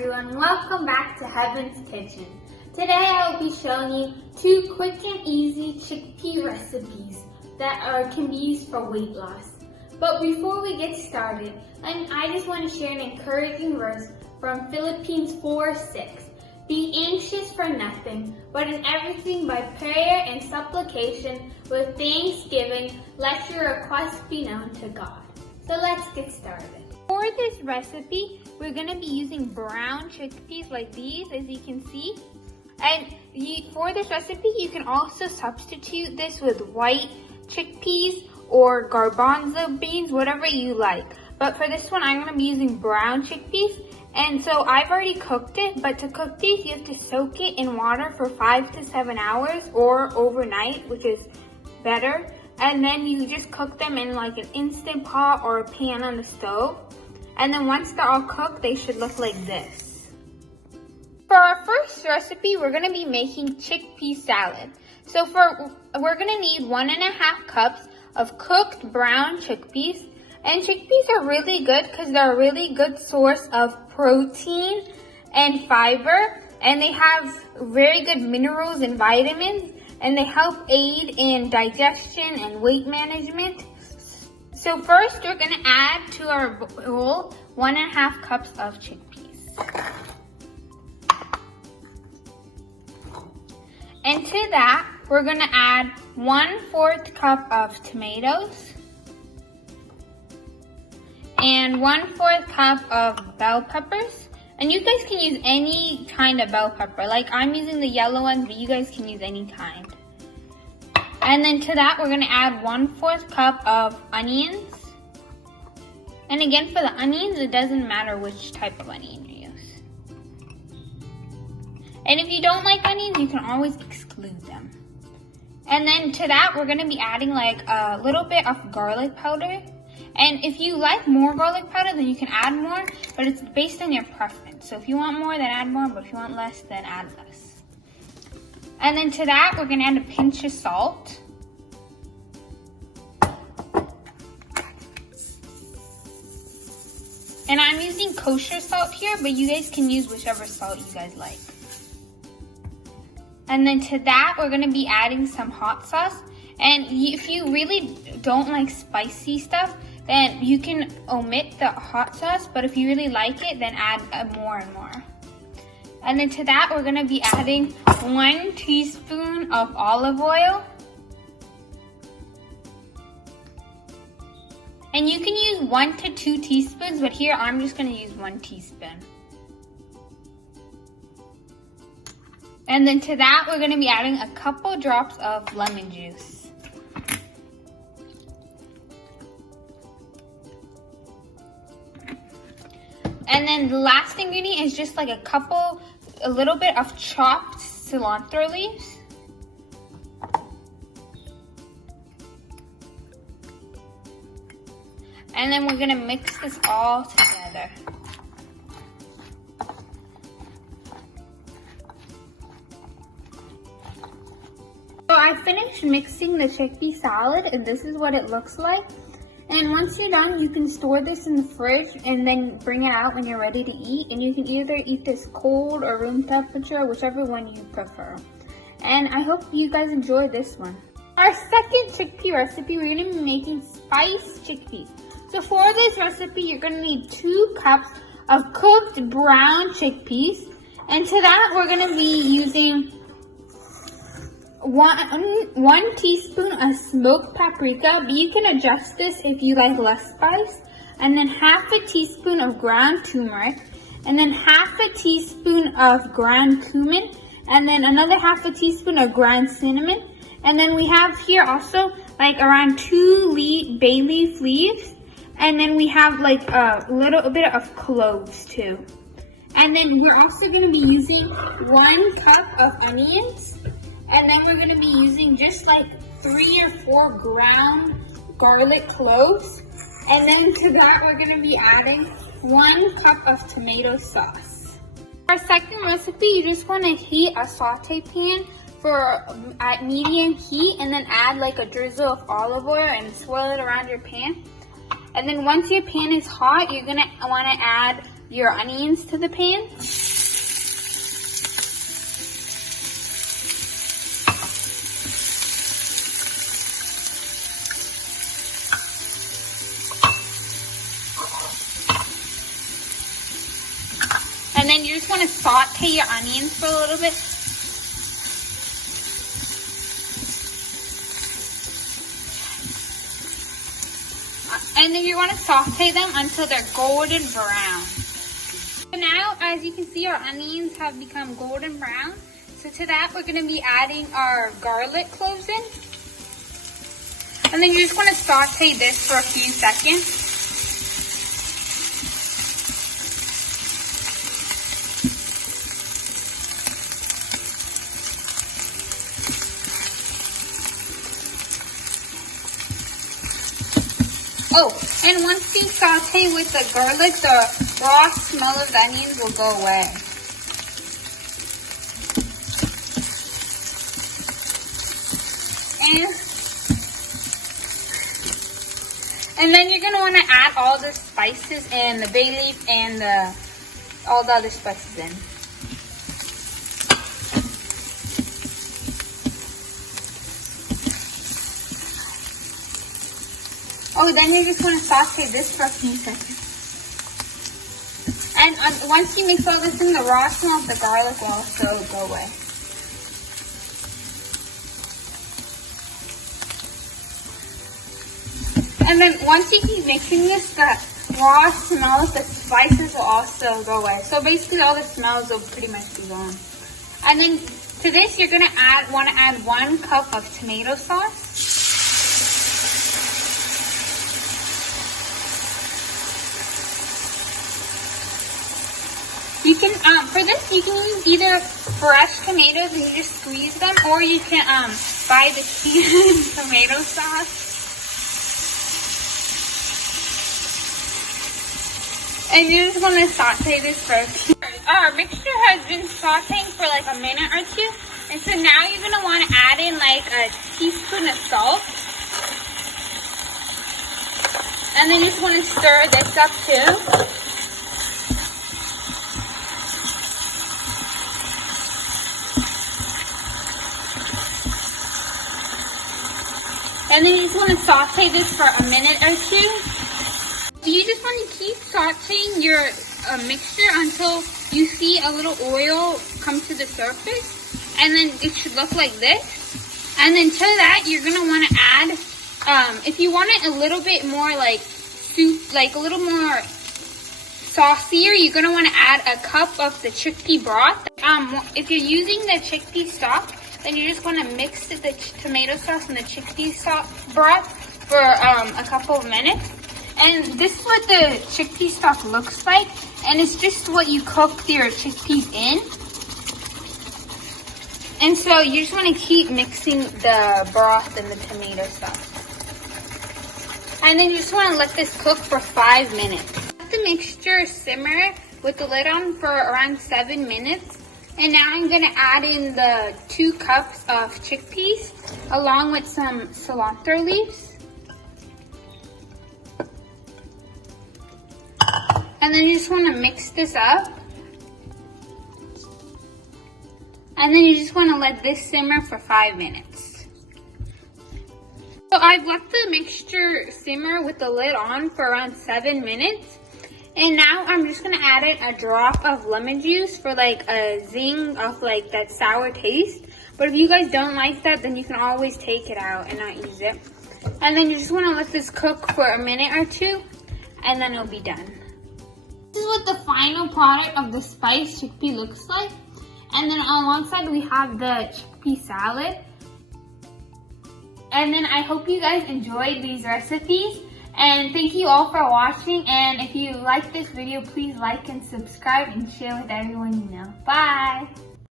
everyone, welcome back to Heaven's Kitchen. Today I will be showing you 2 quick and easy chickpea recipes that can be used for weight loss. But before we get started, I just want to share an encouraging verse from Philippians 4:6. Be anxious for nothing, but in everything by prayer and supplication with thanksgiving, let your requests be known to God. So let's get started. For this recipe, we're going to be using brown chickpeas like these, as you can see. And for this recipe, you can also substitute this with white chickpeas or garbanzo beans, whatever you like. But for this one, I'm going to be using brown chickpeas. And so I've already cooked it, but to cook these, you have to soak it in water for 5 to 7 hours or overnight, which is better. And then you just cook them in like an Instant Pot or a pan on the stove. And then once they're all cooked, they should look like this. For our first recipe, we're going to be making chickpea salad. So we're going to need 1.5 cups of cooked brown chickpeas. And chickpeas are really good because they're a really good source of protein and fiber. And they have very good minerals and vitamins. And they help aid in digestion and weight management. So first, we're going to add to our bowl 1.5 cups of chickpeas. And to that, we're going to add 1/4 cup of tomatoes and 1/4 cup of bell peppers. And you guys can use any kind of bell pepper. Like I'm using the yellow ones, but you guys can use any kind. And then to that, we're going to add 1/4 cup of onions. And again, for the onions, it doesn't matter which type of onion you use. And if you don't like onions, you can always exclude them. And then to that, we're going to be adding like a little bit of garlic powder. And if you like more garlic powder, then you can add more, but it's based on your preference. So if you want more, then add more, but if you want less, then add less. And then to that, we're going to add a pinch of salt. And I'm using kosher salt here, but you guys can use whichever salt you guys like. And then to that, we're going to be adding some hot sauce. And if you really don't like spicy stuff, then you can omit the hot sauce. But if you really like it, then add more and more. And then to that, we're going to be adding 1 teaspoon of olive oil. And you can use 1 to 2 teaspoons, but here I'm just going to use 1 teaspoon. And then to that, we're going to be adding a couple drops of lemon juice. And then the last ingredient is just like a little bit of chopped cilantro leaves. And then we're gonna mix this all together. So I finished mixing the chickpea salad, and this is what it looks like. And once you're done, you can store this in the fridge and then bring it out when you're ready to eat. And you can either eat this cold or room temperature, whichever one you prefer. And I hope you guys enjoy this one. Our second chickpea recipe, we're going to be making spiced chickpeas. So for this recipe, you're going to need 2 cups of cooked brown chickpeas. And to that, we're going to be using 1 teaspoon of smoked paprika, but you can adjust this if you like less spice. And then 1/2 teaspoon of ground turmeric, and then 1/2 teaspoon of ground cumin, and then another 1/2 teaspoon of ground cinnamon. And then we have here also like around 2 bay leaf leaves, and then we have like a little bit of cloves too. And then we're also going to be using 1 cup of onions. And then we're going to be using just like 3 or 4 ground garlic cloves. And then to that, we're going to be adding 1 cup of tomato sauce. For our second recipe, you just want to heat a saute pan at medium heat, and then add like a drizzle of olive oil and swirl it around your pan. And then once your pan is hot, you're going to want to add your onions to the pan. And then you just want to saute your onions for a little bit. And then you want to saute them until they're golden brown. So now, as you can see, our onions have become golden brown. So to that, we're going to be adding our garlic cloves in. And then you just want to saute this for a few seconds. Oh, and once you saute with the garlic, the raw smell of the onions will go away. And then you're going to want to add all the spices and the bay leaf and all the other spices in. Oh, then you just want to saute this for a few seconds. And once you mix all this in, the raw smell of the garlic will also go away. And then once you keep mixing this, the raw smell of the spices will also go away. So basically all the smells will pretty much be gone. And then to this, you're going to want to add 1 cup of tomato sauce. You can, for this, you can use either fresh tomatoes and you just squeeze them, or you can buy the seasoned tomato sauce. And you just want to saute this for a few. Our mixture has been sauteing for like a minute or two. And so now you're going to want to add in like a teaspoon of salt. And then you just want to stir this up too. And then you just want to saute this for a minute or two. So you just want to keep sauteing your mixture until you see a little oil come to the surface. And then it should look like this. And then to that, you're going to want to add, if you want it a little bit more like soup, like a little more saucier, you're going to want to add a cup of the chickpea broth. If you're using the chickpea stock, then you just want to mix the tomato sauce and the chickpea broth for a couple of minutes. And this is what the chickpea stock looks like. And it's just what you cook your chickpeas in. And so you just want to keep mixing the broth and the tomato sauce. And then you just want to let this cook for 5 minutes. Let the mixture simmer with the lid on for around 7 minutes. And now I'm going to add in the 2 cups of chickpeas along with some cilantro leaves. And then you just want to mix this up. And then you just want to let this simmer for 5 minutes. So I've let the mixture simmer with the lid on for around 7 minutes. And now I'm just going to add in a drop of lemon juice for like a zing of like that sour taste. But if you guys don't like that, then you can always take it out and not use it. And then you just want to let this cook for a minute or two, and then it'll be done. This is what the final product of the spiced chickpea looks like. And then on one side we have the chickpea salad. And then I hope you guys enjoyed these recipes. And thank you all for watching. And if you like this video, please like and subscribe and share with everyone you know. Bye!